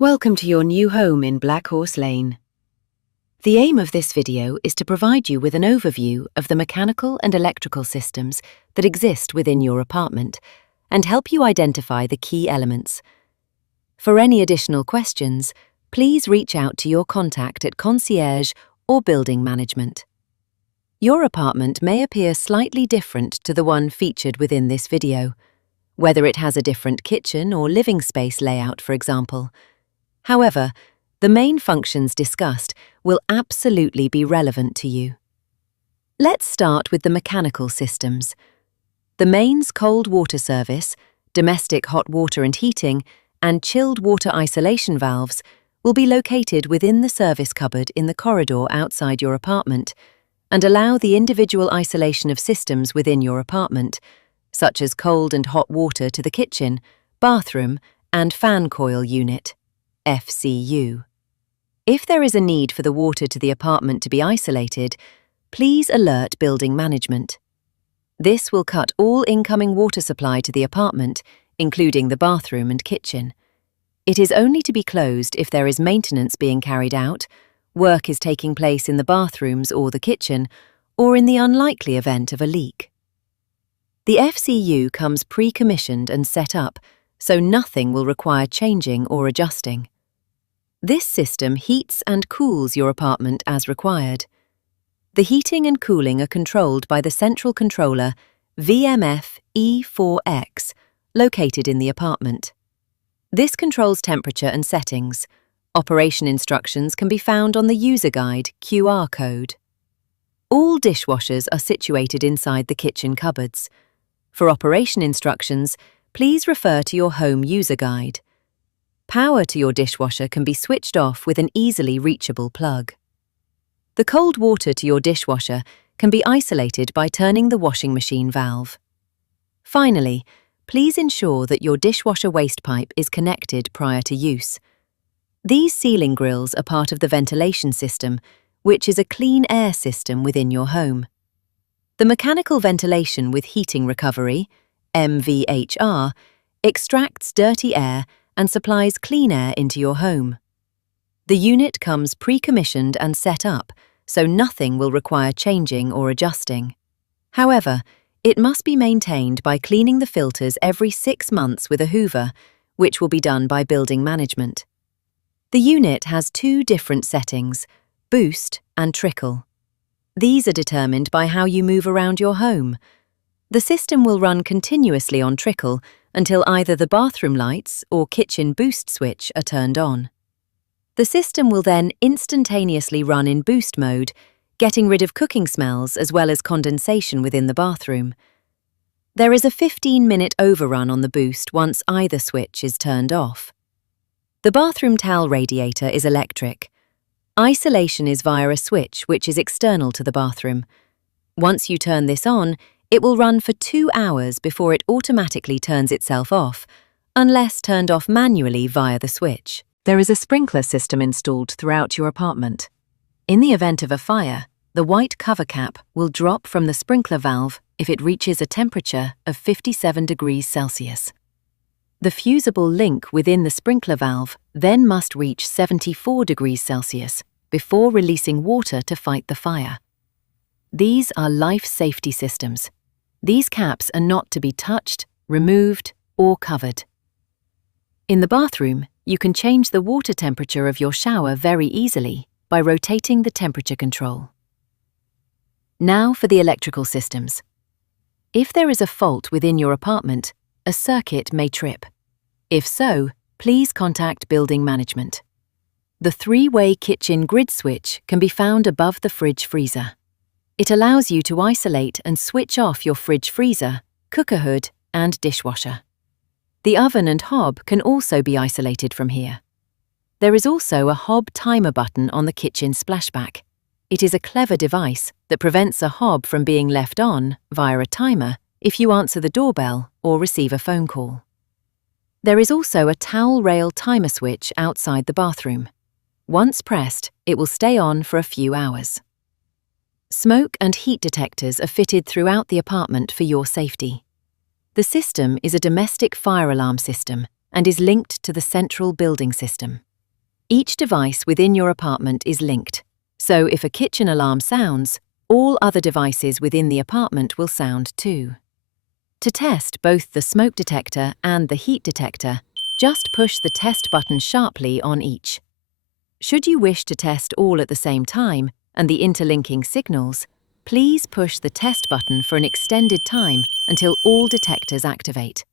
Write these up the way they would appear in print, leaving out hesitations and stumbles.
Welcome to your new home in Blackhorse Lane. The aim of this video is to provide you with an overview of the mechanical and electrical systems that exist within your apartment and help you identify the key elements. For any additional questions, please reach out to your contact at concierge or building management. Your apartment may appear slightly different to the one featured within this video, whether it has a different kitchen or living space layout, for example. However, the main functions discussed will absolutely be relevant to you. Let's start with the mechanical systems. The mains cold water service, domestic hot water and heating, and chilled water isolation valves will be located within the service cupboard in the corridor outside your apartment and allow the individual isolation of systems within your apartment, such as cold and hot water to the kitchen, bathroom, and fan coil unit. FCU. If there is a need for the water to the apartment to be isolated, please alert building management. This will cut all incoming water supply to the apartment, including the bathroom and kitchen. It is only to be closed if there is maintenance being carried out, work is taking place in the bathrooms or the kitchen, or in the unlikely event of a leak. The FCU comes pre-commissioned and set up, so nothing will require changing or adjusting. This system heats and cools your apartment as required. The heating and cooling are controlled by the central controller VMF E4X, located in the apartment. This controls temperature and settings. Operation instructions can be found on the user guide QR code. All dishwashers are situated inside the kitchen cupboards. For operation instructions, please refer to your home user guide. Power to your dishwasher can be switched off with an easily reachable plug. The cold water to your dishwasher can be isolated by turning the washing machine valve. Finally, please ensure that your dishwasher waste pipe is connected prior to use. These ceiling grills are part of the ventilation system, which is a clean air system within your home. The mechanical ventilation with heating recovery, MVHR, extracts dirty air and supplies clean air into your home. The unit comes pre-commissioned and set up, so nothing will require changing or adjusting. However, it must be maintained by cleaning the filters every 6 months with a hoover, which will be done by building management. The unit has 2 different settings, boost and trickle. These are determined by how you move around your home. The system will run continuously on trickle until either the bathroom lights or kitchen boost switch are turned on. The system will then instantaneously run in boost mode, getting rid of cooking smells as well as condensation within the bathroom. There is a 15-minute overrun on the boost once either switch is turned off. The bathroom towel radiator is electric. Isolation is via a switch which is external to the bathroom. Once you turn this on, it will run for 2 hours before it automatically turns itself off, unless turned off manually via the switch. There is a sprinkler system installed throughout your apartment. In the event of a fire, the white cover cap will drop from the sprinkler valve if it reaches a temperature of 57 degrees Celsius. The fusible link within the sprinkler valve then must reach 74 degrees Celsius before releasing water to fight the fire. These are life safety systems. These caps are not to be touched, removed, or covered. In the bathroom, you can change the water temperature of your shower very easily by rotating the temperature control. Now for the electrical systems. If there is a fault within your apartment, a circuit may trip. If so, please contact building management. The 3-way kitchen grid switch can be found above the fridge freezer. It allows you to isolate and switch off your fridge freezer, cooker hood, and dishwasher. The oven and hob can also be isolated from here. There is also a hob timer button on the kitchen splashback. It is a clever device that prevents a hob from being left on via a timer if you answer the doorbell or receive a phone call. There is also a towel rail timer switch outside the bathroom. Once pressed, it will stay on for a few hours. Smoke and heat detectors are fitted throughout the apartment for your safety. The system is a domestic fire alarm system and is linked to the central building system. Each device within your apartment is linked, so if a kitchen alarm sounds, all other devices within the apartment will sound too. To test both the smoke detector and the heat detector, just push the test button sharply on each. Should you wish to test all at the same time and the interlinking signals, please push the test button for an extended time until all detectors activate.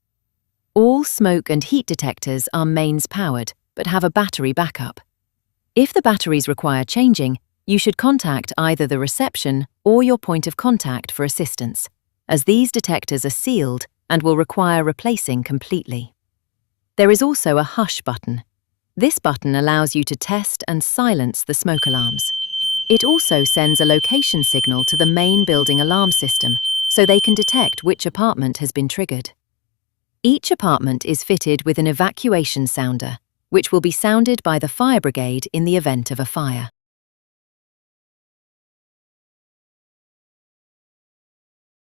All smoke and heat detectors are mains powered, but have a battery backup. If the batteries require changing, you should contact either the reception or your point of contact for assistance, as these detectors are sealed and will require replacing completely. There is also a hush button. This button allows you to test and silence the smoke alarms. It also sends a location signal to the main building alarm system, so they can detect which apartment has been triggered. Each apartment is fitted with an evacuation sounder, which will be sounded by the fire brigade in the event of a fire.